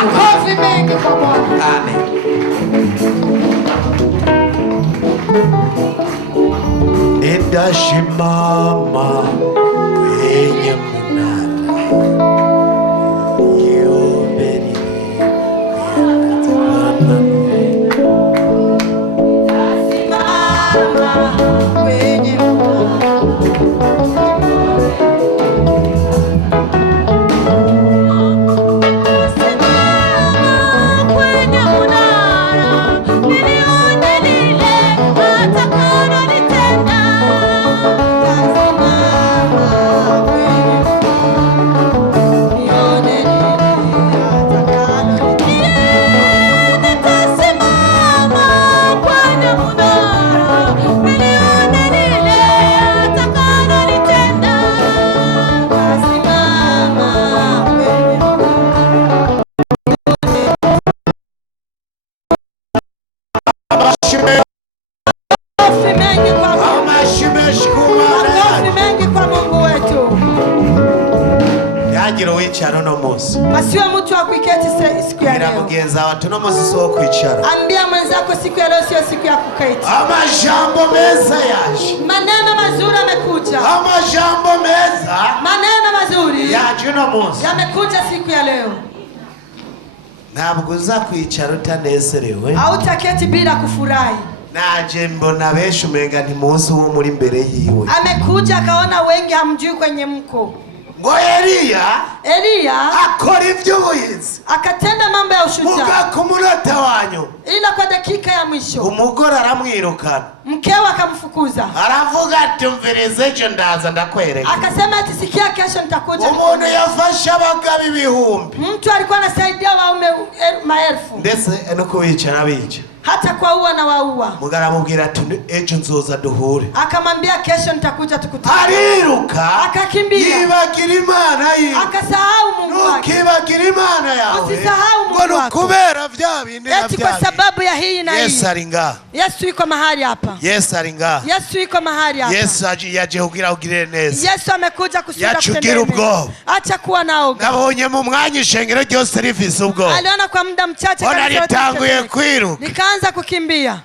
Makofi mengi kwa Bwana. Amen. Nitashimama kwenye mnara niombeni asiwe mtu wa kuiketi siku ya leo. Ambia mwenzako siku ya leo sio siku ya kuketi. Amajambo meza yaje. Maneno mazuri yamekuja. Amajambo meza. Maneno mazuri yaje no munsi. Yamekuja siku ya leo. Ntabwo uza kwicara utanezerewe. Hautaketi bila kufurahi. Naje mbona benshi umenga ntimuzi uwo muri mbere yiwe. Amekuja akaona wengi hamjui kwenye mko. Ngo Eliya akora iby'ubuhinzi, akatenda mambo ya ushujaa. Muga ku munota wanyu, ila kwa dakika ya mwisho umugore aramwirukana, mkewe akamfukuza. Aravuga ati mvereze ejo ndaza ndakwereka. Akasema ati sikia kesho nitakuja. Umuntu yafasha abagabo ibihumbi, mtu alikuwa anasaidia waume maelfu, ndetse no kubicara bica, hata kwa uwa na waua. Mugara mubwira ati ejo nzoza duhure. Akamwambia kesho nitakuja tukutane. Ariruka, akakimbia, yibagira Imana ye, akasahau Mungu wake. Ukibagira Imana yawe, usisahau Mungu wako. Kubera vya bindi eti kwa sababu ya hii na hii. Yesu aringa. Yesu yuko mahali hapa. Yesu aringa. Yesu yuko mahali hapa. Yesu yaje kugira ugire neza. Yesu amekuja kusura kutembea. Ubwo. Acha kuwa naoga. Nabonye mu mwanya ishengero ryose rifise ubwo. Aliona kwa muda mchache kabisa litanguye kwiruka. Nikaanza kukimbia.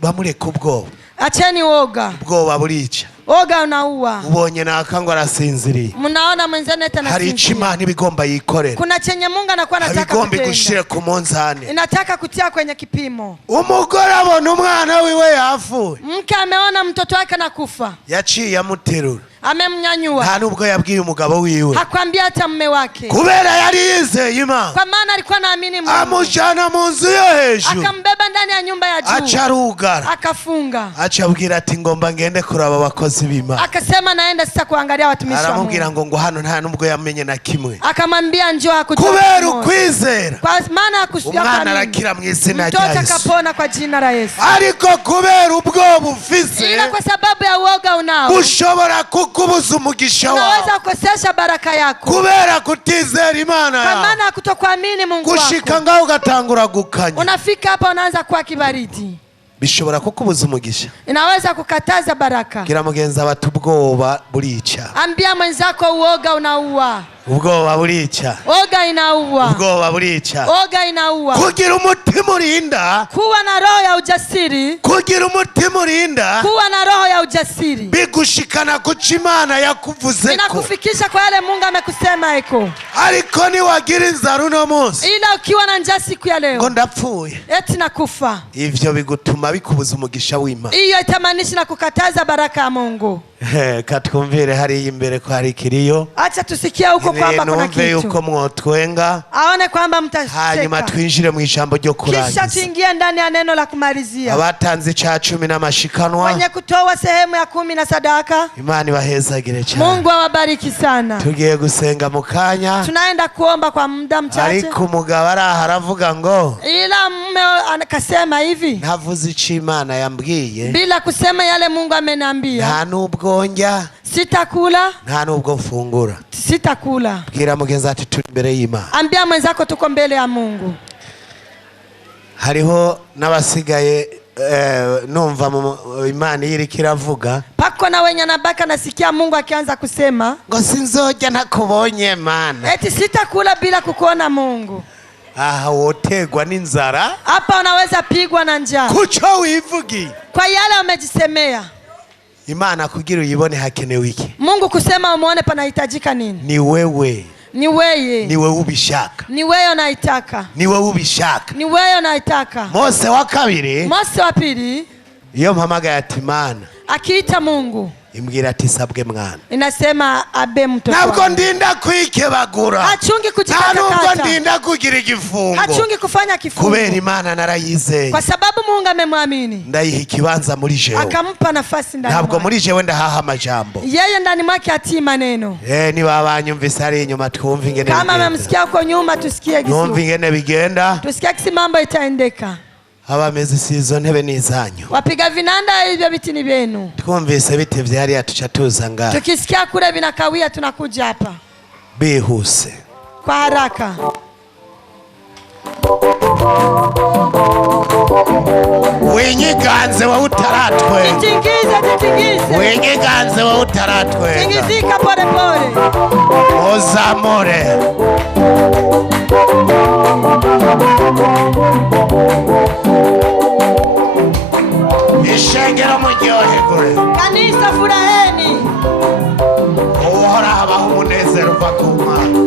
Bamureka ubwo. Acheni woga. Ubwoba burica. Oga unaua. Ubonye nakango arasinziriye. Mnaona mwenzene tena hari Imana ibigomba yikorera. Kuna chenye Mungu anakuwa anataka kutenda. Bigomba gushira ku munzani. Inataka kutia kwenye kipimo. Umugore abona umwana wiwe yafuye. Mke ameona mtoto wake anakufa. Yaciye amuterura. Amemnyanyua. Nta nubwo yabwiye umugabo wiwe. Hakwambia hata mume wake. Kubera yari yizeye Imana. Kwa maana alikuwa anaamini Mungu. Amujana mu nzu yo hejuru. Akambeba ndani ya nyumba ya juu. Acharugara. Akafunga. Acabwira ati ngomba ngende kuraba abakozi b'Imana. Akasema naenda sasa kuangalia watumishi wa Mungu. Aramubwira ngo hano nta nubwo yamenye na kimwe. Akamwambia njoo hakujua. Kubera ukwizera. Kwa maana hakusikia kama. Umwana arakira mu izina rya Yesu. Mtoto akapona kwa jina la Yesu. Ariko kubera ubwoba ufise. Ila kwa sababu ya uoga unao. Ushobora kukubuza umugisha. Unaweza kukosesha baraka yako. Kubera kutizera Imana yako. Kwa maana kutokuamini Mungu wako. Gushika ngaho ugatangura gukanya. Unafika hapa unaanza kuwa kibaridi. Bishobora kukubuza umugisha. Inaweza kukataza baraka. Kira mugenza abatu ubwoba burica. Ambia mwenzako uoga unaua. Ubwoba burica. Oga inaua. Ubwoba burica. Oga inaua. Kugira umutima urinda. Kuwa na roho ya ujasiri. Kugira umutima urinda. Kuwa na roho ya ujasiri. Bigushikana kuca Imana yakuvuzeko. Inakufikisha kwa yale Mungu amekusema eko. Ariko ni wagira inzara uno munsi. Ila ukiwa na njaa siku ya leo. Ngo ndapfuye. Eti nakufa. Ivyo bigutuma bikubuza umugisha w'Imana. Iyo itamaanisha na kukataza baraka ya Mungu. Katwumvire hari imbere kwa hari kiriyo. Acha tusikia huko kwamba kuna kitu. Yuko mwotwenga. Aone kwamba mtacheka. Hanyuma twinjire mu ijambo ryo kurangiza. Kisha tuingie ndani ya neno la kumalizia. Abatanze cha 10 n'amashikanwa. Wenye kutoa sehemu ya 10 na sadaka. Imana ibahezagire cyane. Mungu awabariki sana. Tugiye gusenga mu kanya. Tunaenda kuomba kwa muda mchache. Ariko umugabo aravuga ngo. Ila mume akasema hivi. Ntavuze ico Imana yambwiye. Bila kusema yale Mungu ameniambia. Nta nubwo njya. Sitakula. Nta nubwo mfungura. Sitakula. Bwira mugenzi ati turi imbere y'Imana. Ambia mwenzako tuko mbele ya Mungu. Hariho n'abasigaye numva Imana iri kiravuga. wako na wenye nabaka nasikia Mungu akianza kusema ngo sinzojya ntakubonye mana. eti sitakula bila kukuona Mungu. Aha wotegwa n'inzara. Hapa unaweza pigwa na njaa. Kucho wivugi. Kwa yale umejisemea. Imana kugira uyibone hakenewe iki? Mungu kusema umuone panahitajika nini? Ni wewe. Ni wewe. Ni wewe ubishaka. Ni wewe unaitaka. Ni wewe ubishaka. Ni wewe unaitaka. Mose wa kabiri. Mose wa pili. Iyo mpamagaye ati Mana. Akiita Mungu. Imbwira ati sabwe mwana. Inasema abe mtoto. Ntabwo ndinda kwikebagura. Hachungi kujitakata. Ntabwo ndinda kugira igifungo. Hachungi kufanya kifungo. Kubera Imana narayizeye. Kwa sababu Mungu amemwamini. Ndayiha ikibanza muri jewe. Akampa nafasi ndani mwake. Ntabwo muri jewe ndahaha amajambo. Yeye ndani mwake atii maneno. Ni babanyumvise ari inyuma twumva ingene. Kama amemsikia huko nyuma tusikie gisi. Twumva ingene bigenda. Tusikie kisi mambo itaendeka. Abameze sizo ntebe nizanyu. Wapiga vinanda hivyo biti ni vyenu. Twumvise bitevye hariya tuca tuza ngaha. Tukisikia kule vinakawia tunakuja hapa. Bihuse. Kwa haraka. Wenyiganze wa utaratwe. Jitingize. Wenyiganze wa utaratwe. Tingizika pole pole. Ozamore. Ishengero muryohe kure. Kanisa furaheni. Uhora habaho umunezero uva ku Mana.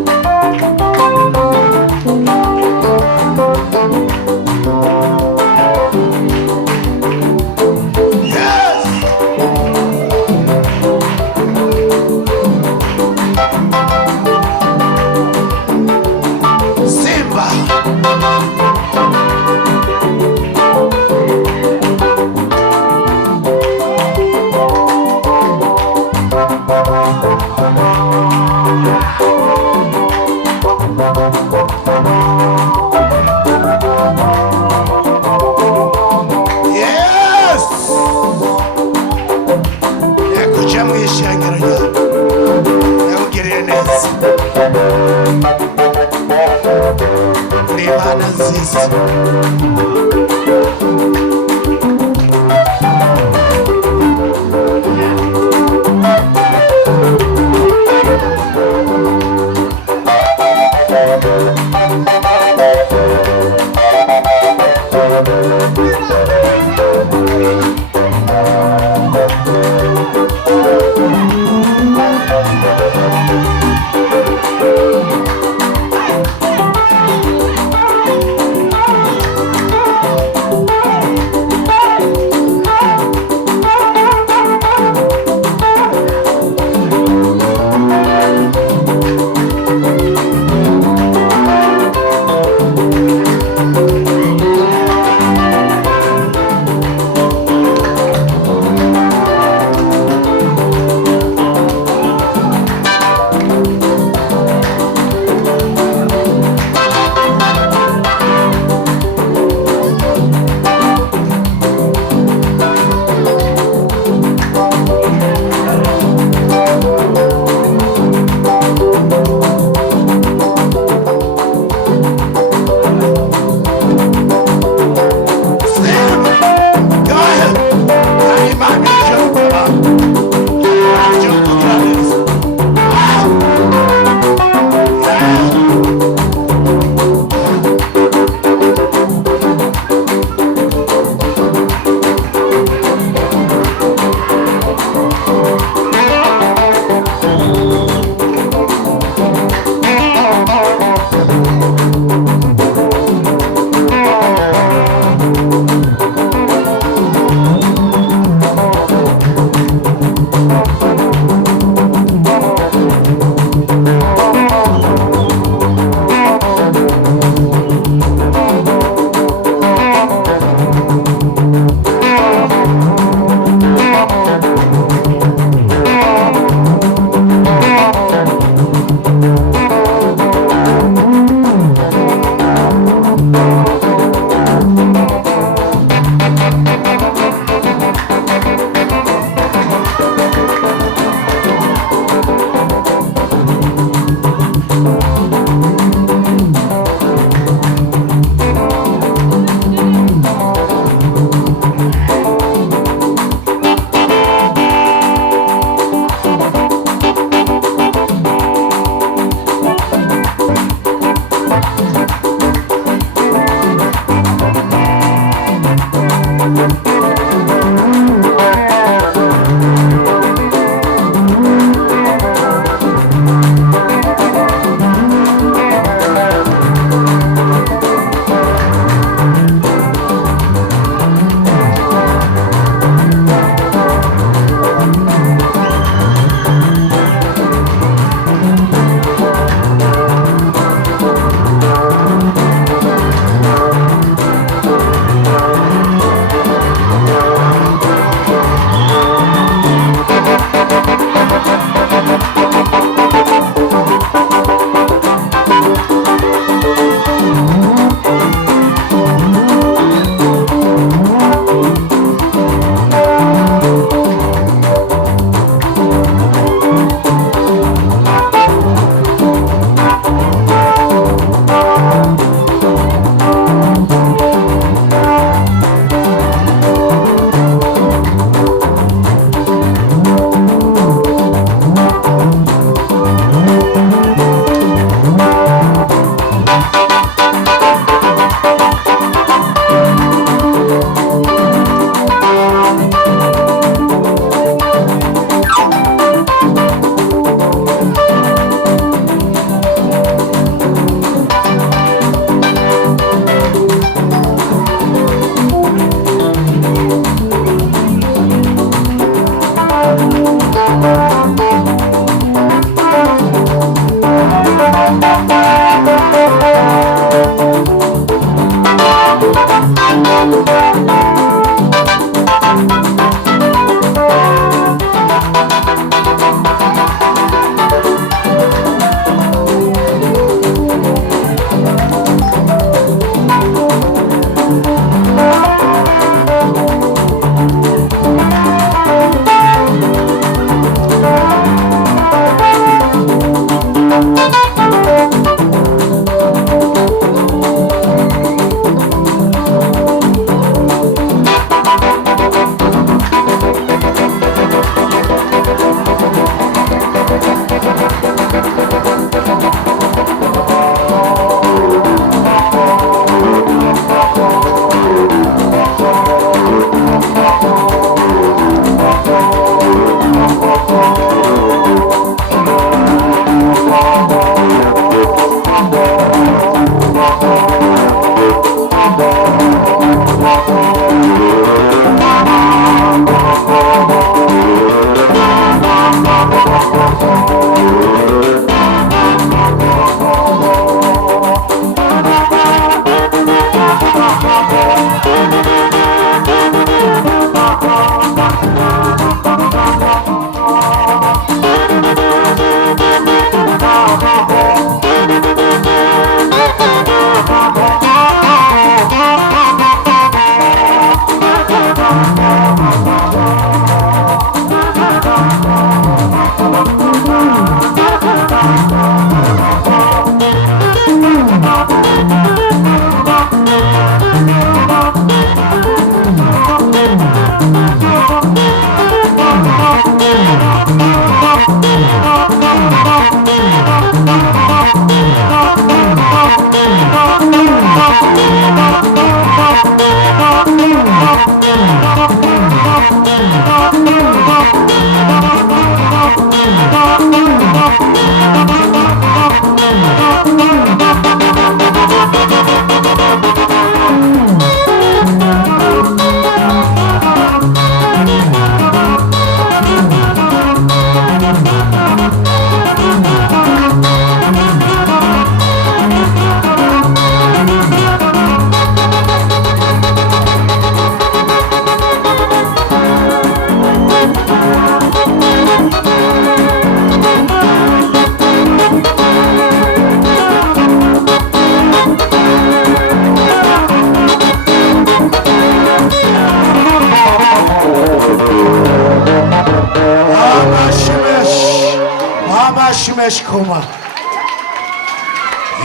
Kuma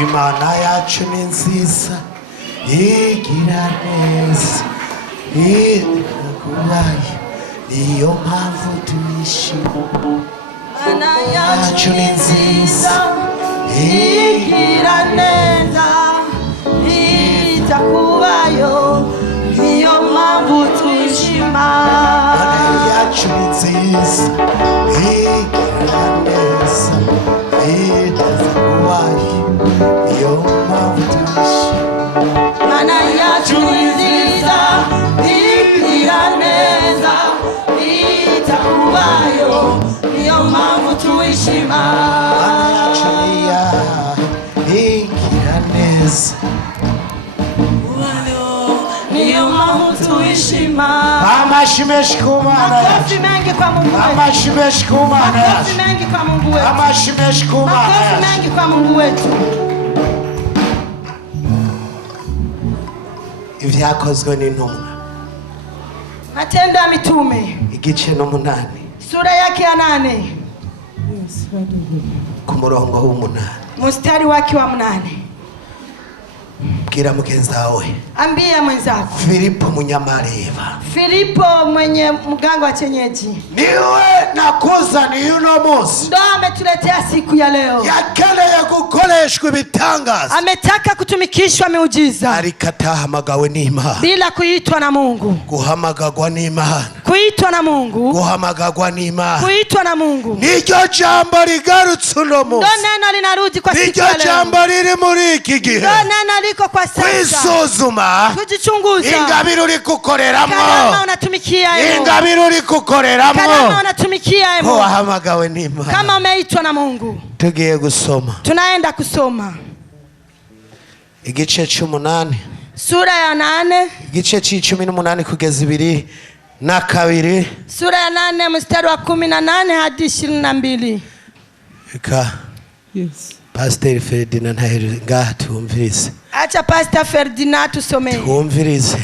Imana yacu ni nziza igira neza irakubaye niyo mpamvu tuyishima. Imana yacu ni nziza igira neza itakubayo niyo mpamvu tuyishima. Imana yacu ni nziza igira neza itakubaye niyo mpamvu tuyishima. Imana yacu ni nziza igira neza itakubayo niyo mpamvu tuyishima. Imana yacu igira neza niyo mpamvu tuyishima. Amashi menshi ku Mana yacu. Makofi mengi kwa Mungu wetu. Amashi menshi ku Mana yacu. Makofi mengi kwa Mungu wetu. Amashi menshi ku Mana Makofi yacu. mengi kwa Mungu wetu. Ibyakozwe n'intumwa Matendo ya Mitume igice n'8 sura yake ya 8 ku murongo w'8. mstari wake wa 8. Bwira mugenzi wawe Ambia mwenzako Filipo Munyamareba, Filipo mwenye mganga wa chenyeji, niwe nakuzaniye uno munsi, ndo ametuletea siku ya leo. yakeneye gukoreshwa ibitangaza, Ametaka kutumikishwa miujiza, ariko atahamagawe n'Imana, bila kuitwa na Mungu. guhamagagwa n'Imana, Kuitwa na Mungu, guhamagagwa n'Imana, kuitwa na Mungu, niryo jambo rigarutse uno munsi, ndo neno linarudi kwa siku niryo ya leo. jambo riri muri iki gihe, Ndo neno liko kwa sasa. kwisuzuma Kujichunguza. ingabire uri gukoreramo, Karama unatumikia emo. ingabire uri gukoreramo, Karama unatumikia emo. wahamagawe n'Imana. Kama umeitwa na Mungu. Tugiye gusoma Tunaenda kusoma igice c'8 sura ya 8, igice c'18 kugeza 22. sura ya 8 mstari wa 18 hadi 22. Eka Pastor Ferdinand ngaha tumvirize, Acha Pastor Ferdinand tusomee. tumvirize.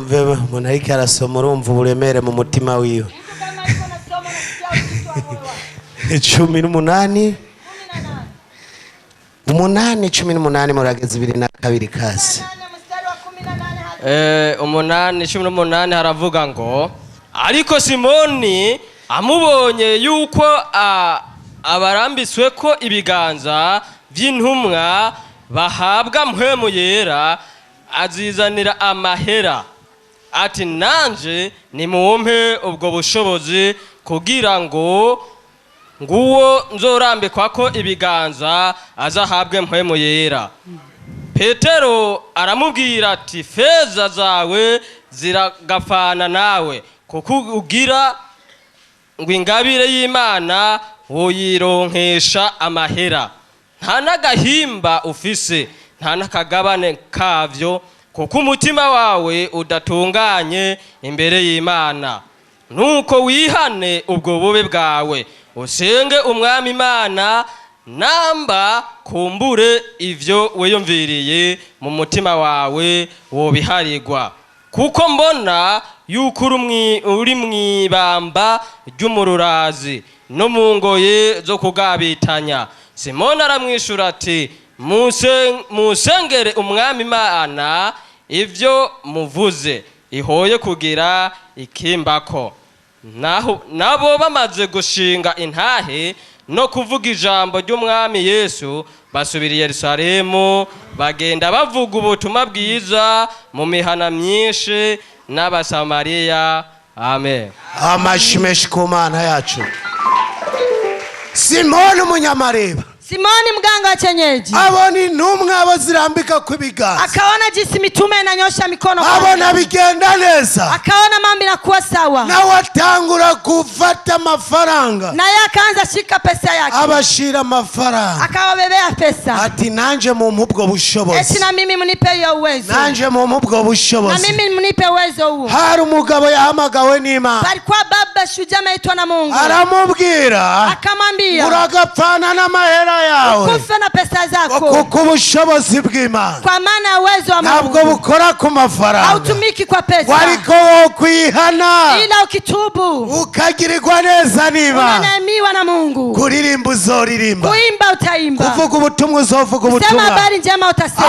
Mve umuntu ariko arasoma urumva uburemere mu mutima wiwe. 18 18 murageze 22 kasi. 18 haravuga ngo ariko Simoni amubonye yuko abarambitswe ko ibiganza by'intumwa bahabwa mpwemu yera, azizanira amahera ati nanje nimumpe ubwo bushobozi kugira ngo nguwo nzorambikwa ko ibiganza azahabwe mpwemu yera. Petero aramubwira ati feza zawe ziragafana nawe, kuko ugira ngo ingabire y'Imana woyironkesha amahera. Nta n'agahimba ufise, nta n'akagabane kavyo, kuko umutima wawe udatunganye imbere y'Imana. Nuko wihane ubwo bube bwawe, usenge umwami Imana, namba kumbure ivyo wiyumviriye mu mutima wawe wobiharirwa. Kuko mbona yuko uri mwibamba ry'umururazi no mu ngoye zo kugabitanya. Simoni aramwishura ati musengere umwami Imana ivyo muvuze ihoye kugira ikimbako. Nabo bamaze gushinga intahe, no kuvuga ijambo ry'umwami Yesu basubira i Yerusalemu bagenda bavuga ubutumwa bwiza mu mihana myinshi n'abasamariya. Amen. Amashimeshi ku Mana yacu. Simoni umunyamareba, Simoni mganga wa kienyeji abona intumwa abo zirambika ku biganza, akaona jinsi mitume inanyosha mikono kwa abona bigenda neza, akaona mambo inakuwa sawa, nawe atangura gufata amafaranga, naye akaanza shika pesa yake abashira amafaranga, akawabebea pesa, ati nanje mumpe ubwo bushobozi, eti na mimi mnipe hiyo uwezo, nanje mumpe ubwo na bushobozi. mimi mnipe uwezo huo. Hari umugabo yahamagawe n'Imana, Palikuwa baba shujaa ameitwa na Mungu, aramubwira akamwambia uragapfana n'amahera yawe kufa na pesa zako, kuko ubushobozi bw'Imana kwa maana ya uwezo wa ntabwo Mungu bukora ku mafaranga, hautumiki kwa pesa, wariko wo kwihana ila ukitubu ukagirirwa neza n'Imana, unaneemiwa na Mungu, kuririmba uzoririmba, kuimba utaimba, kuvuga ubutumwa uzovuga sema ubutumwa, habari njema utasema,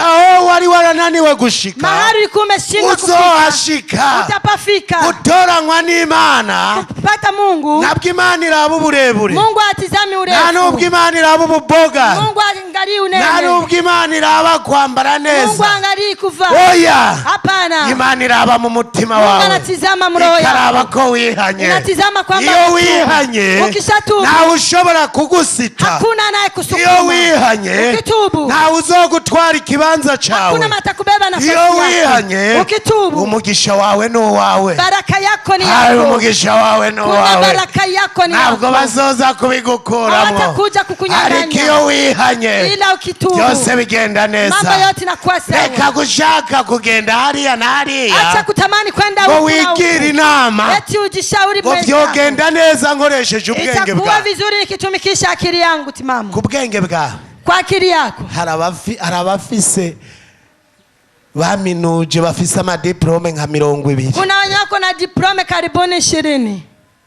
aho wari warananiwe gushika mahali ulikuwa umeshindwa kufika uzohashika, utapafika, utoranywa n'Imana. kupata Mungu. Nabwo Imana iraba uburebure, Mungu atizami nta urefu, nubwo Imana iraba ububoga, Mungu angalii nta unene, nubwo Imana iraba kwambara Mungu neza. angalii kuvaa, Oya, hapana. Imana iraba mu mutima Mungu wawe, anatizama mroho ikaraba yako, ko wihanye. inatizama kwamba Iyo wihanye ukishatubu ntawe ushobora kugusita, hakuna naye iyo kusukuma, wihanye ukitubu ntawe uzogutwara ikibanza cawe, hakuna matakubeba nafasi iyo yako, wihanye ukitubu umugisha wawe n'uwawe, baraka yako ni hari yako, umugisha wawe kuna n'uwawe, baraka yako ni ntabwo yako, bazoza kubigukuramo, hawatakuja kukunyang'anya, ariko iyo wihanye ila ukitubu byose bigenda mambo neza. yote inakuwa sawa. Reka gushaka kugenda hariya na Acha hariya kutamani kwenda ngo huku na huku, wigire inama eti ujishauri ngo mwenzako, vyogenda neza nkoresheje ubwenge itakuwa bwawe. vizuri nikitumikisha akili yangu timamu. Ku bwenge bwawe Kwa akili yako hari abafise baminuje bafise amadiplome nka 20, kuna wenye wako na diplome karibuni 20,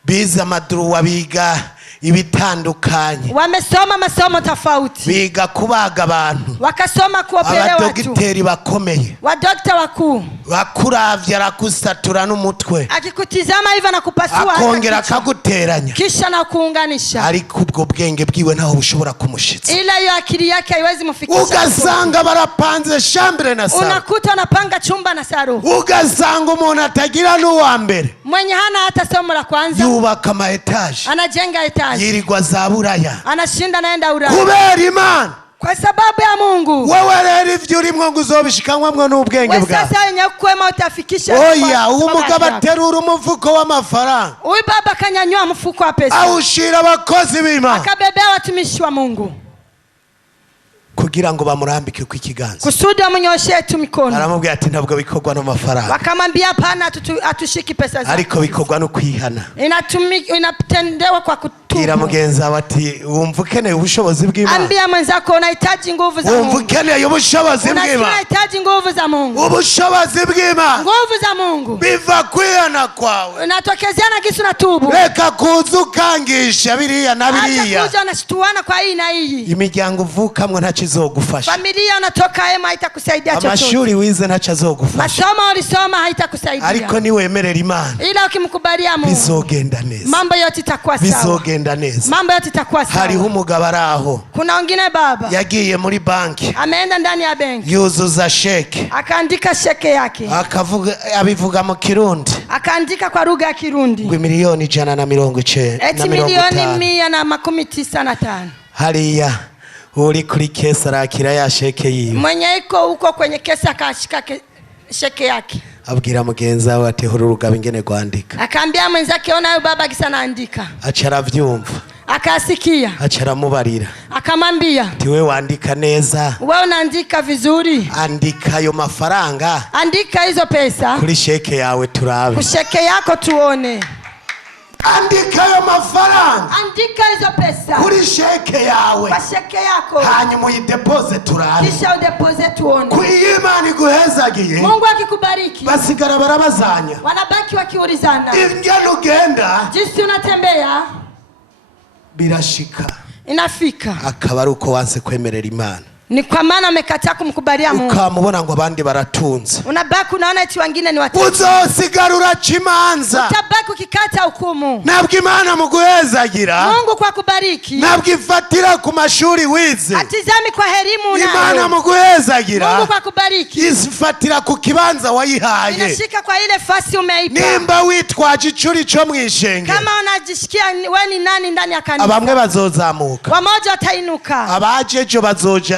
bize amaduruwa, biga ibitandukanye, wamesoma masomo tofauti, biga kubaga abantu, wakasoma kuopelea watu, abadogiteri bakomeye, wadokta wakuu, bakuravya arakusatura n'umutwe, akikutizama hivyo na kupasua akongera hata kichwa, akaguteranya, kisha na kuunganisha, ariko ubwo bwenge bwiwe ntaho bushobora kumushitsa. ila hiyo akili yake haiwezi mfikisha. Ugasanga barapanze chambre na saro, Unakuta unapanga chumba na saro, ugasanga umuntu atagira n'uwa mbere, mwenye hana hata somo la kwanza yubaka ama etage, anajenga etaji, yirirwa za Buraya, anashinda naenda Ulaya kubera Imana. kwa sababu ya Mungu. Wewe rero ivyo urimwo ngo uzobishikanwamwo n'ubwenge Wewe bwawe. sasa yenye kwema utafikisha. Oya, umugabo aterura umufuko w'amafaranga, Huyu baba kanyanyua mfuko wa pesa, awushira abakozi b'Imana akabebea watumishi wa Mungu kugira ngo bamurambike ku ikiganza, kusudi wamunyoshe tu mikono. aramubwira ati ntabwo bikorwa n'amafaranga, Wakamwambia hapana, atushiki pesa zako, ariko bikorwa no kwihana. inatendewa kwa kutubu. Bwira mugenzi wawe ati wumva ukeneye ubushobozi bw'Imana, Ambia mwenzako unahitaji nguvu za wumva Mungu, ukeneye ubushobozi bw'Imana, unahitaji nguvu za Mungu. ubushobozi bw'Imana Nguvu za Mungu biva kwihana kwawe. unatokezea na kisu na tubu, Reka kuza ukangisha biriya na acha biriya, kuja unashtuana kwa hii na hii. imiryango uvukamwo ntacyo izogufasha, Familia unatoka hema haitakusaidia chochote, amashuri wize ntacyo azogufasha, masomo ulisoma haitakusaidia, ariko niwemerera Imana ila ukimkubalia Mungu bizogenda neza, mambo yote itakuwa sawa, bizogenda neza. mambo yote itakuwa sawa. Hariho umugabo araho Kuna wengine baba yagiye muri banki, ameenda ndani ya benki yuzuza sheke, akaandika sheke yake, abivuga mu Kirundi akaandika kwa lugha ya Kirundi ngo miliyoni 190 eti milioni 195. hariya uri kuri kesi arakira ya sheke yiwe, Mwenye iko huko kwenye kesi akashika sheke yake, abwira mugenzi wawe ati huru rugabo ingene gwandika, akaambia mwenzake ona huyu baba kisa anaandika, aca aravyumva, akasikia, aca aramubarira akamwambia ati we wandika neza, wewe unaandika vizuri, andika ayo mafaranga andika hizo pesa kuri sheke yawe turabe, kusheke yako tuone, andika ayo mafaranga andika hizo pesa kuri sheke yawe, kwa sheke yako, hanyuma uyidepoze turabe, kisha udepoze tuone. Imana iguhezagiye, Mungu akikubariki basigara barabazanya, wanabaki wakiulizana ingene ugenda jinsi unatembea birashika, inafika, akaba ari uko wanse kwemerera Imana. Ni kwa maana amekataa kumkubalia Mungu. Ukamubona ngo abandi baratunze. Unabaki unaona eti wengine ni watajiri. Uzosigara uracimanza. Utabaki ukikata hukumu. Nabwo Imana mu guhezagira. Mungu kwa kubariki. Nabwo ifatira ku mashuri wize. Atizami kwa elimu unayo. Imana mu guhezagira. Mungu kwa kubariki. Ifatira ku kibanza wayihaye. Inashika kwa ile fasi umeipa. Nimba witwaje icuri cyo mwishenge. Kama unajisikia wewe ni nani ndani ya kanisa. Abamwe bazozamuka. Wamoja watainuka. Abajejo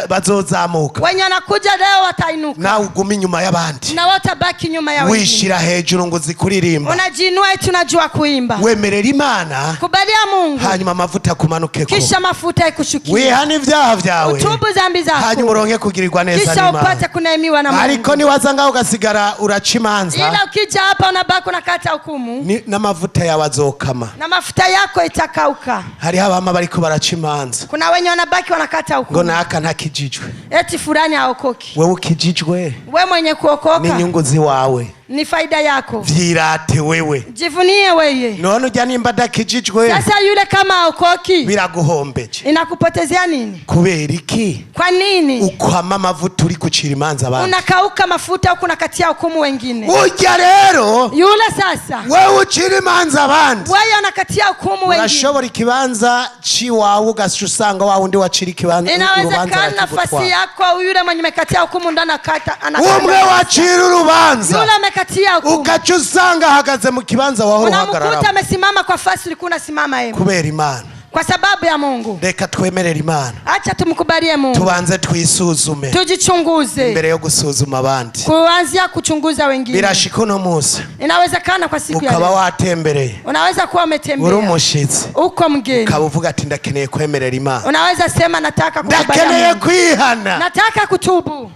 bazozamuka. Wenye wanakuja leo watainuka. Na ugumi nyuma y'abandi. Na watabaki nyuma ya wengine. Wishira hejuru ngo zikuririmba. Unajiinua eti unajua kuimba. Wemerera Imana. Kubalia Mungu. Hanyuma amavuta kumanukeko. Kisha mafuta ikushukie. Wihana ivyaha vyawe. Utubu dhambi zako. Hanyuma uronke kugirirwa neza n'Imana. Kisha upate kunaimiwa na Mungu. Ariko niwaza ngaho ugasigara uracimanza. Ila ukija hapa unabaki unakata hukumu. N'amavuta yawe azokama. Na mafuta yako itakauka. Hari abama bariko baracimanza. Kuna wenye wanabaki wanakata hukumu. Ngo naka ntakijijwe. Eti fulani haokoki. Wewe ukijijwe. Wewe mwenye kuokoka. Ni nyungu ziwawe. Ni faida yako. Vyirate wewe. Jivunie wewe. None ujya nimba dakijijwe. Sasa yule kama haokoki. Biraguhombeje. Inakupotezea nini? Kubera iki? Kwa nini? Ukwama amavuta uri kucira imanza abantu. Unakauka mafuta huko unakatia hukumu wengine. Ujya rero. Yule sasa. Wewe ucira imanza abantu. Wewe unakatia hukumu wengine. Urashobora ikibanza ciwawe ugasanga wa wundi wacira ikibanza. Inawezekana nafasi yako yule mwenye mekatia hukumu ndo anakata. Umwe wacira urubanza. Yule amekatia hukumu. Ugaca usanga ahagaze mu kibanza wahora uhagarara. Unamkuta amesimama kwa fasi ulikuwa unasimama yeye. Kubera Imana. Kwa sababu ya Mungu. Reka twemerere Imana. Acha tumkubalie Mungu. Tubanze twisuzume. Tujichunguze. Mbere yo gusuzuma abandi. Kuanzia kuchunguza wengine. Birashika uno munsi. Inawezekana kwa siku ya leo. Ukaba watembereye. Unaweza kuwa umetembea. Uri umushitsi. Uko mgeni. Ukaba uvuga ati ndakeneye kwemerera Imana. Unaweza sema nataka kukubalia Mungu. Ndakeneye kwihana. Nataka kutubu.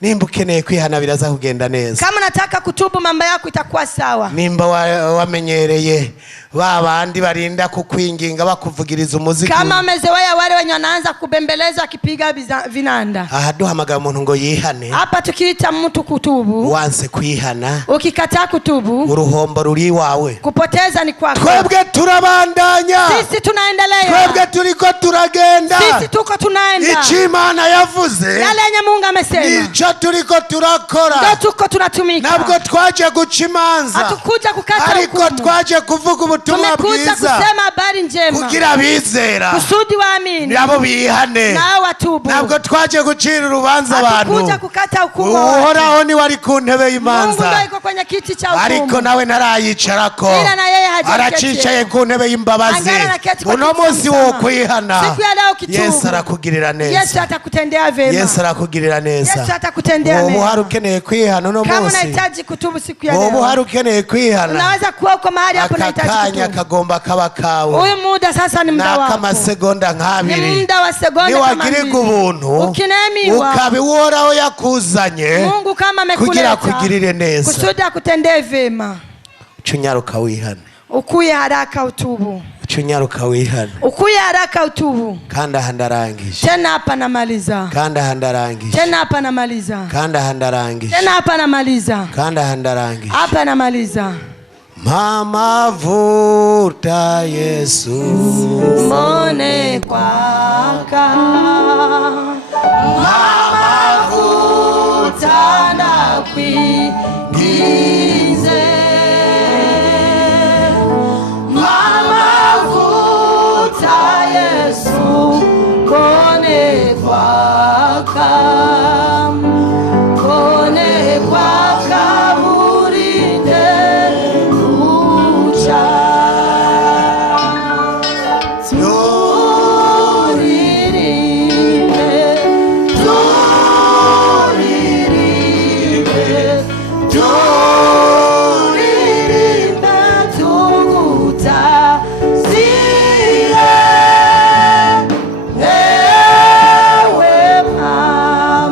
Nimba ukeneye kwihana biraza kugenda neza. Kama nataka kutubu mambo yako itakuwa sawa. Nimba wamenyereye babandi barinda kukwinginga bakuvugiriza umuziki. Kama umezoea wale wenye wanaanza kubembeleza akipiga vinanda. Aha duhamagara umuntu ngo yihane. Hapa tukiita mtu kutubu. Wanse kwihana. Ukikataa kutubu. Uruhombo ruri wawe. Kupoteza ni kwako. Twebwe turabandanya. Sisi tunaendelea. Twebwe turiko turagenda. Sisi tuko tunaenda. Ichi Imana yavuze. Yale yenye Mungu amesema. Ico turiko turakora. Ndio tuko tunatumika. Nabwo twaje gucimanza. Hatukuja kukata hukumu. Ariko twaje kuvuga ubutumwa bwiza. Tumekuja kusema habari njema. Kugira bizera. Kusudi waamini. Nabo bihane. Nao watubu. Nabwo twaje gucira urubanza abantu. Hatukuja kukata hukumu. Uhoraho ni wari ku ntebe y'imanza. Mungu ndio yuko kwenye kiti cha hukumu. Ariko nawe narayicarako. Ila na yeye hajaketi. Aracicaye ku ntebe y'imbabazi. Uno munsi wo kwihana. Siku ya leo kitubu. Yesu arakugirira neza. Yesu atakutendea vema. Yesu arakugirira neza. Yesu atakutendea vema. Wowe hari ukeneye kwihana uno munsi. Kama unahitaji kutubu siku ya leo. Wowe hari ukeneye kwihana. Unaweza kuwa uko mahali hapo unahitaji kutubu. Akakanya kagomba kaba kawe. Huyu muda sasa ni muda wako. N'akamasegonda nk'abiri. Ni muda wa segonda kama mbili. Niwagirirwa ubuntu. Ukinemiwa. Ukabe uhoraho yakuzanye. Mungu kama amekuleta. Kugira kugirire neza. Kusudi akutendee vema. Chunyaruka wihane. Ukuye haraka utubu. Chunyaruka wihane. Ukuye haraka utubu. Kanda handarangije. Tena hapa namaliza. Kanda handarangije. Tena hapa namaliza. Kanda handarangije. Tena hapa namaliza. Kanda handarangije. Hapa namaliza. Mama vuta Yesu Mone kwaka. Mama vuta na kuigize. Mama vuta Yesu kone kwaka. Kone kwaka burinde ucha. Mama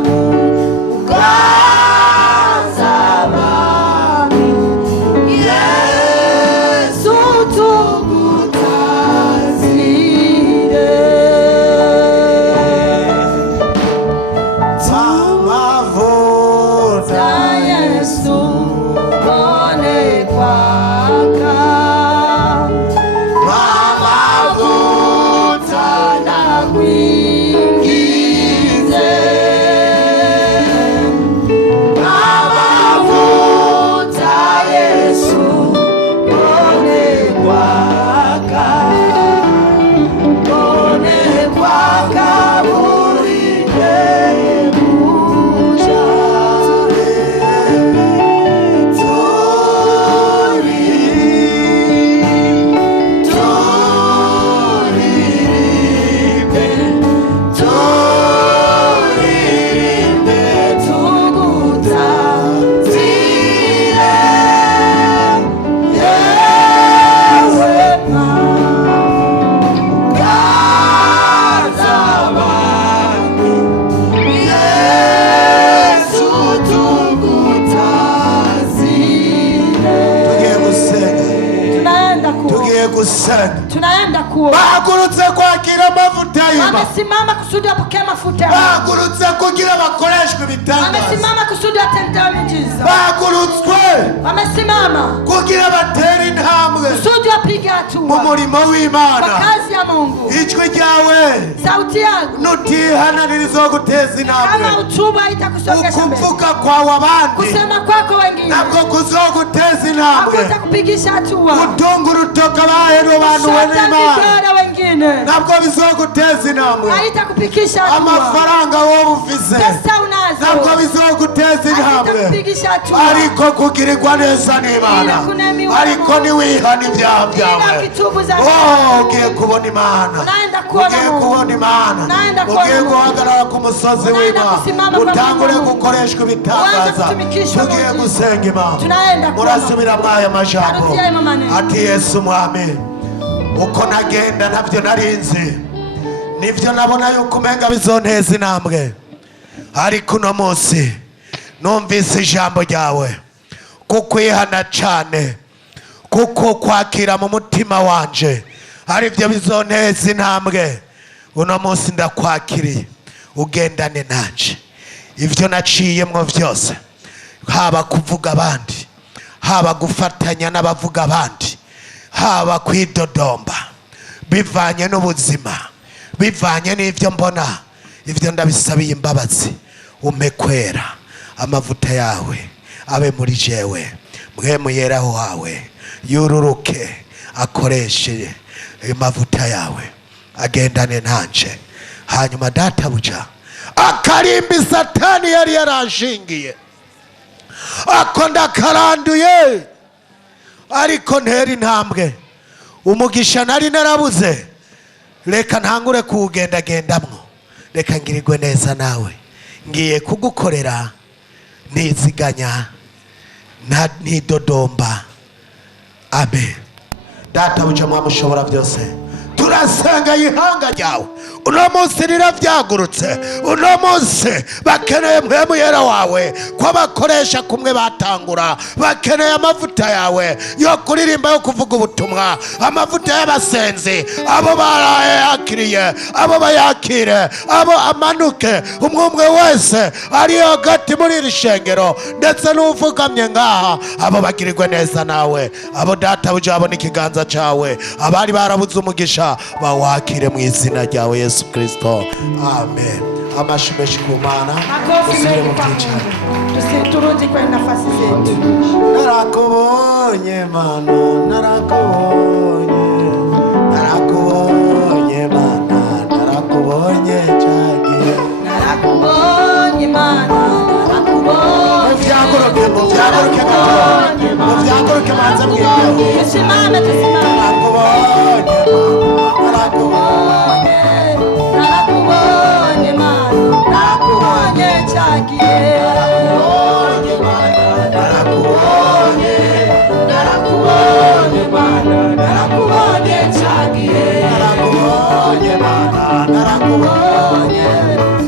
kuona. bahagurutse kwakira amavuta y'Imana, wamesimama kusudi wapokee mafuta. bahagurutse kugira bakoreshwe ibitangaza, wamesimama kusudi watendewe miujiza. bahagurutswe wamesimama kugira batere intambwe kusudi wapige hatua mu murimo kwa w'Imana. kazi ya Mungu. Ijwi ryawe Sauti yangu nutihana nilizoguteza intambwe, kama utuba haitakusongesha mbele. ukuvuga kwawe abandi Kusema kwako wengine nabwo kuzoguteza intambwe, hakutakupigisha hatua. gutunga urutoka bahero abantu Kushota w'Imana vidole wengine nabwo bizoguteza intambwe, haitakupigisha hatua. amafaranga wowe ufise Pesa unazo nabwo bizoguteza intambwe, haitakupigisha hatua. ariko kugirirwa neza n'Imana, Ila kunemiwa ariko niwihana ibyaha byawe, Ila kitubu za ugiye kubona Imana, unaenda kuona ugiye Mungu. kubona Imana, Unaenda kuona ugiye Mungu. guhagarara ku musozi Unaenda w'Imana, kusimama kwa utangure Mungu. gukoreshwa ibitangaza, Uanze kutumikishwa tugiye Mungu. gusenga Imana. Tunaenda kuona. Murasubira mwaya majambo Tarudia ayo maneno. ati Yesu mwami, uko nagenda ntabyo narinzi, nivyo nabona yuko umenga bizonteza intambwe, ariko uno munsi numvise ijambo ryawe, kukwihana cane, kuko kwakira mu mutima wanje arivyo bizonteza intambwe. Uno munsi ndakwakiriye, ugendane nanje, ivyo naciyemwo vyose, haba kuvuga abandi, haba gufatanya n'abavuga abandi, haba kwidodomba, bivanye n'ubuzima, bivanye n'ivyo mbona, ivyo ndabisabiye imbabazi. Umpe kwera, amavuta yawe abe muri jewe, mpwemu yera wawe yururuke, akoreshe amavuta yawe, agendane nanje. Hanyuma databuja akarimbi satani yari yaranshingiye, ako ndakaranduye, ariko ntera intambwe, umugisha nari narabuze reka ntangure kuwugendagendamwo, reka ngirirwe neza nawe, ngiye kugukorera niziganya ntidodomba. Amen. Databuja mwamushobora byose, turasenga ihanga ryawe uno munsi riravyagurutse, uno munsi bakeneye mpwemu yera wawe, ko bakoresha kumwe batangura, bakeneye amavuta yawe yo kuririmba, yo kuvuga ubutumwa, amavuta y'abasenzi, abo barayakiriye, abo bayakire, abo amanuke, umwe wese ari hagati muri iri shengero ndetse n'uvugamye ngaha, abo bagirirwe neza nawe, abo databuja babona ikiganza cawe, abari barabuze umugisha bawakire mu izina ryawe Yesu Kristo. Amen. Amashi menshi ku Mana. Makofi mengi kwa Mungu. Turudi kwenye nafasi zetu. Narakubonye Mana, narakubonye, narakubonye Mana, narakubonye chagiye, Narakubonye Mana, narakubonye. Muvyaguruke manza mwebwe. Tusimame, tusimame. Narakubonye Mana, narakubonye. Narakubonye Mana, narakubonye chagiye. Narakubonye Mana, narakubonye. Narakubonye Mana, narakubonye chagiye. Narakubonye Mana, narakubonye.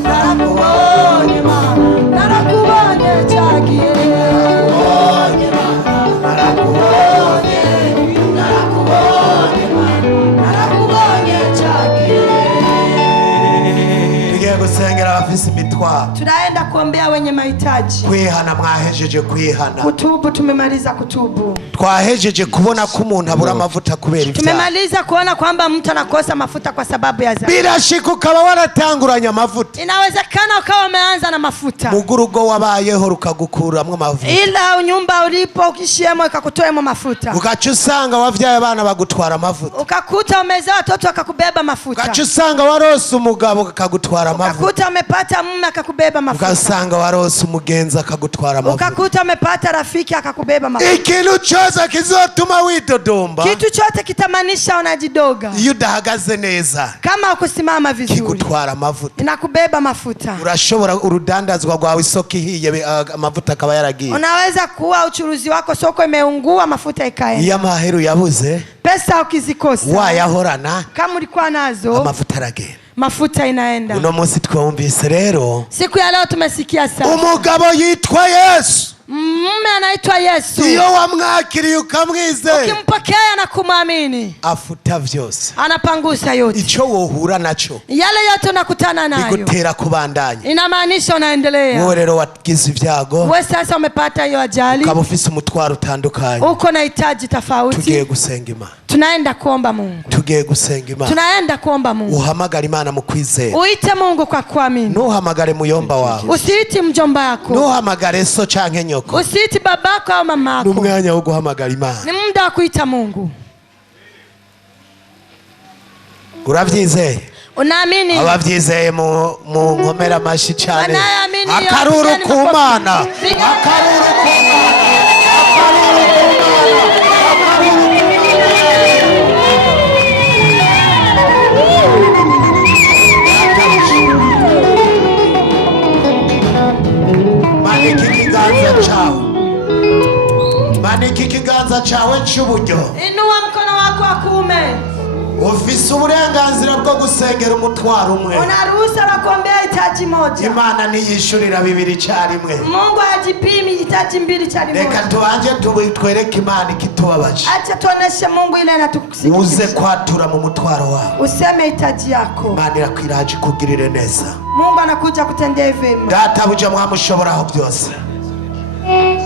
Narakubonye Mana, narakubonye chagiye. Narakubonye Mana, narakubonye. Narakubonye Mana, narakubonye chagiye. Tugiye gusengera abafise imitwaro. Tunaenda kuombea wenye mahitaji. Kwihana mwahejeje kwihana. Kutubu tumemaliza kutubu. Twahejeje kubona ko umuntu abura amavuta kubera ibyaha. Tumemaliza kuona kwamba mtu anakosa mafuta kwa sababu ya dhambi. Birashika ukaba waratanguranye amavuta. Inawezekana ukawa umeanza na mafuta, Mugurugo wabayeho rukagukuramwo amavuta, ila nyumba ulipo ukishiemo ikakutoemo mafuta, ugaca usanga wavyaye abana bagutwara amavuta, ukakuta umezaa watoto akakubeba mafuta, ugaca usanga warose umugabo akagutwara amavuta, ukakuta umepata mume akakubeba mafuta, ugasanga warose umugenzi akagutwara amavuta, ukakuta umepata rafiki akakubeba mafuta. ikintu cyose kizotuma widodomba, Kitu chote kitamanisha unajidoga iyo udahagaze neza, kama ukusimama vizuri, kigutwara amavuta. inakubeba mafuta. Urashobora urudandazwa rwawe isoko ihiye, amavuta akaba yaragiye. Unaweza kuwa uchuruzi wako soko imeungua, mafuta ikaenda. Iyo amaheru yabuze, Pesa ukizikosa wayahorana, kama ulikuwa nazo, amavuta aragenda. mafuta inaenda. Uno munsi twumvise rero Siku ya leo tumesikia sana umugabo yitwa Yesu, Mume anaitwa Yesu. iyo wamwakiriye ukamwizera, Ukimpokea na kumwamini, afuta vyose. anapangusa yote. Ico wohura naco, Yale yote unakutana nayo, bigutera kubandanya. inamaanisha unaendelea. Wowe rero wagize ivyago, Wewe sasa umepata hiyo ajali, ukaba ufise umutwaro utandukanye, uko na hitaji tofauti. tugiye gusenga Imana. Tunaenda kuomba Mungu. Tugiye gusenga Imana. Tunaenda kuomba Mungu. Uhamagara Imana mu kwizera. Uite Mungu kwa kuamini. Ntuhamagare muyomba wawe. Usiiti mjomba wako. Ntuhamagare so canke nyoko. Usiiti babako au mamako. N'umwanya wo guhamagara Imana. Ni muda wa kuita Mungu. Uravyizeye? Unaamini? Abavyizeye mu nkomera amashi cane. Wanaamini Akaruru ku Mana. Akaruru ku Mana. Akaruru ku Mana. Maniki kiganza cawe. Maniki kiganza cawe c'uburyo. Inua mkono wako wa kuume. Ufise uburenganzira bwo gusengera umutwaro umwe. Unaruhusa na kuombea hitaji moja. Imana niyishurira bibiri carimwe. Mungu hajipimi hitaji mbili chali moja. Reka tuanje twereke Imana ikitubabaje. Acha tuoneshe Mungu ile anatukusikia. Uze kwatura mu mutwaro wawe. Useme hitaji yako. Imana irakwiraje kugirire neza. Mungu anakuja kutendea vema. Data buja mwamushoboraho byose.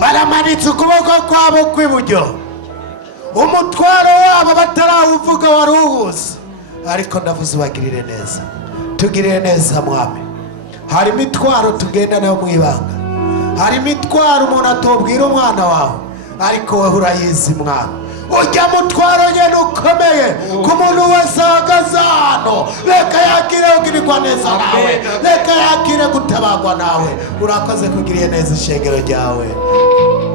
Baramanitse ukuboko kwabo kw'iburyo. Umutwaro wabo batarawuvuga waruhuze, ariko ndavuze bagirire neza. Tugirire neza Mwami. Hari imitwaro tugenda nayo mwibanga, hari imitwaro umuntu atobwira umwana wawe, ariko wewe urayizi Mwami. Ujya mutwaro nyene ukomeye ku muntu wese ahagaze hano, reka yakire ugirirwa neza nawe, reka yakire gutabagwa nawe. Urakoze kugiriye neza ishengero ryawe.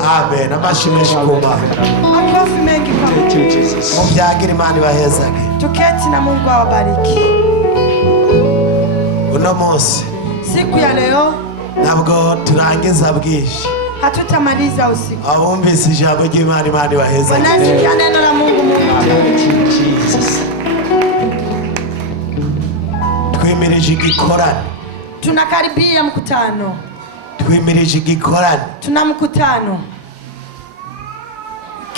Amen. Amashimeshi kuma. Makofi mengi kwa Mungu. Mubyagira Imana ibahezage. Tuketi na Mungu awabariki. Uno munsi Siku ya leo ntabwo turangiza bwije. hatutamaliza usiku. Abumvise ijambo ry'Imana, Imana ibahezage. Wanasikia neno la Mungu, Mungu awabariki. Twimirije igikorane. Tunakaribia mkutano. Twimirije igikorane. Tuna mkutano.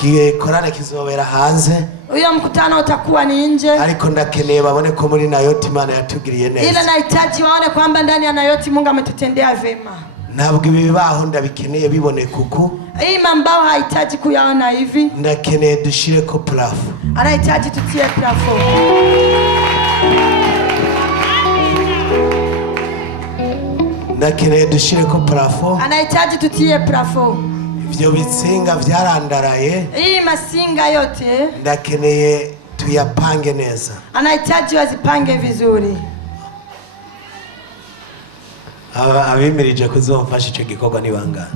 Igikorane kizobera hanze. Huyo mkutano utakuwa ni nje. Ariko ndakeneye babone ko muri Nayoti Imana yatugiriye neza. Ila nahitaji waone kwamba ndani ya Nayoti Mungu ametutendea vema. Ntabwo ibi bibaho ndabikeneye bibone kuku. Hii mambao hahitaji kuyaona hivi. Ndakeneye dushire ko plafo. Anahitaji tutie plafo. Ndakeneye dushire ko plafo. Anahitaji tutie plafo. Ivyo bitsinga vyarandaraye. Hii masinga yote Ndakeneye tuyapange neza. anahitaji wazipange vizuri. Abimirije kuzomfasha ico gikorwa ni bangana?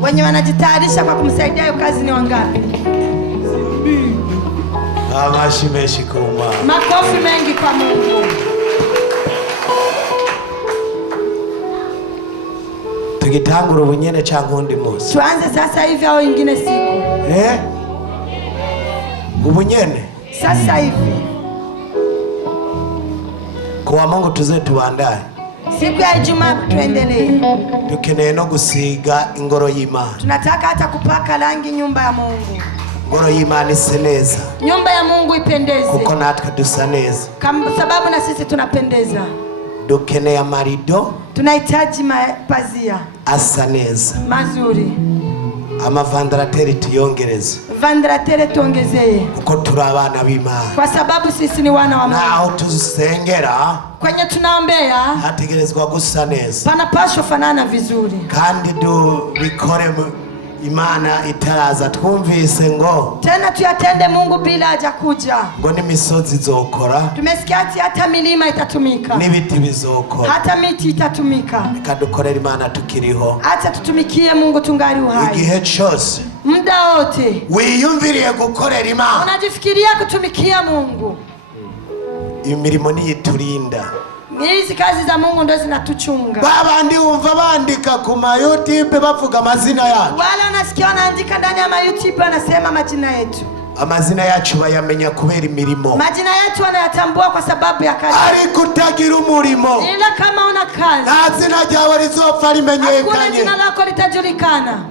Wenye wanajitayarisha kwa kumsaidia hiyo kazi ni wangapi? Amashi menshi ku Mana. Makofi mengi kwa Mungu. Tugitangura ubunyene canke undi munsi? Tuanze sasa hivi au ingine siku? Ubunyene? Sasa hivi. Kwa Mungu tuze tubandaye. Siku ya Ijumaa tuendelee. Dukeneye no gusiga ingoro y'Imana. Tunataka hata kupaka rangi nyumba ya Mungu. Ingoro y'Imana ise neza. Nyumba ya Mungu ipendeze. Kuko natwe dusa neza. Sababu na sisi tunapendeza. Dukeneye amarido. Tunahitaji mapazia asa neza. mazuri. Amavandarateri tuyongereze. Vandarateri tuongezeye. Kuko turi abana b'Imana. Kwa sababu sisi ni wana wa Mungu. Naho tuzisengera Kwenye tunaombea hategerezwa gusa neza. panapaswa fanana vizuri. Kandi bikore Imana itaraza. Twumvise ngo Tena tuyatende Mungu bila hajakuja. ngo n'imisozi izokora, Tumesikia hata milima itatumika, n'ibiti bizokora. hata miti itatumika. Reka dukorere Imana tukiriho. Acha tutumikie Mungu tungali uhai. Igihe cyose Muda wote wiyumviriye gukorera Imana, unajifikiria kutumikia Mungu, imirimo niyiturinda. hizi kazi za Mungu ndo zinatuchunga. Babandi wumva bandika ku ma YouTube bavuga amazina yacu. Wala unasikia wanaandika ndani ya YouTube wanasema majina yetu. Amazina yacu bayamenya kubera imirimo. Majina yetu wanayatambua kwa sababu ya kazi. Ariko utagira umurimo, Ila kama una kazi, nta zina ryawe rizopfa hakuna rimenyekanye. jina lako litajulikana.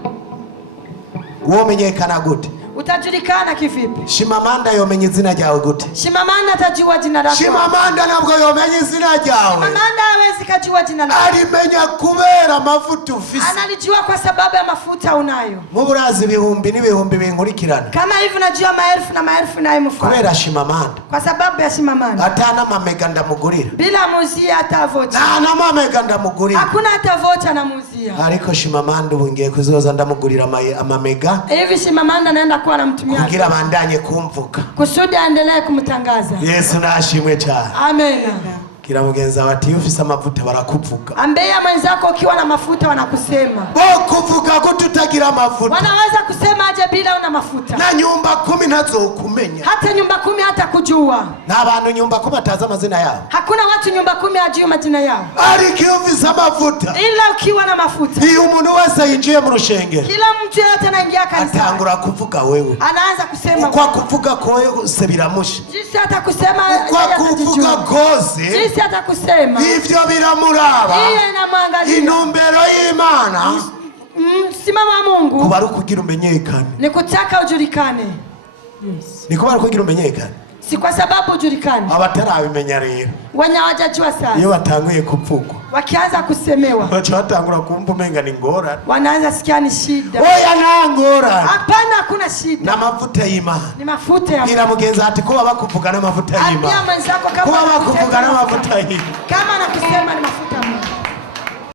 womenyekana gute? Utajulikana kivipi? Shimamanda yomenye izina ryawe gute? Shimamanda atajua jina lako. Shimamanda nabwo yomenye izina ryawe. Shimamanda hawezi kujua jina lako. Alimenya kubera amavuta ufise. Analijua kwa sababu ya mafuta unayo. Muburazi ibihumbi n'ibihumbi binkurikirana. Kama hivi unajua maelfu na maelfu nayemfuata. Kubera Shimamanda. Kwa sababu ya Shimamanda. Atana mamega ndamugurira. Bila muzia atavocha. Na mamega ndamugurira. Hakuna atavocha na muzia. Ariko Shimamanda ubungiye kuzoza ndamugurira amamega. Hivi Shimamanda naenda kuwa na mtumia. Kugira bandanye kumvuka. Kusudi aendelee kumtangaza. Yesu nashimwe cyane. Amen. Kila mugenza wati ufise amavuta barakuvuga. Ambia mwenzako ukiwa na mafuta wanakusema. Bo kuvuga ko tutagira amavuta. Wanaweza kusema aje bila una mafuta. Na nyumba 10 ntazokumenya. Hata nyumba 10 hata kujua. Na abantu nyumba 10 bataza amazina yao. Hakuna watu nyumba 10 hajui majina yao. Ariko ufise amavuta. Ila ukiwa na mafuta. Iyo umuntu wese yinjiye mu rushengero. Kila mtu yote anaingia kanisani. Atangura kuvuga wewe. Anaanza kusema kwa kuvuga ko se biramusha. Jinsi hata kusema kwa kuvuga kose. Jinsi hata kusema. Ivyo biramuraba. Iyo inamwangalia. Inumbero y'Imana. Simama wa Mungu. Kuba ari kugira umenyekane. Ni kutaka ujulikane. Yes. Ni kuba ari kugira umenyekane. Si kwa sababu ujulikane. Abatarabimenya rero. Wenye hawajajua sana. Iyo batanguye kuvugwa. Wakianza kusemewa. Bacha batangura kumva umenga ni ngora. Wanaanza sikia ni shida. Oya na ngora. Hapana hakuna shida. Na mafuta y'Imana. Ni mafuta ya. Ira mugenza ati ko bakuvuga na mafuta y'Imana. Ambia mwenzako kama bakuvuga na mafuta y'Imana. Kama anakusema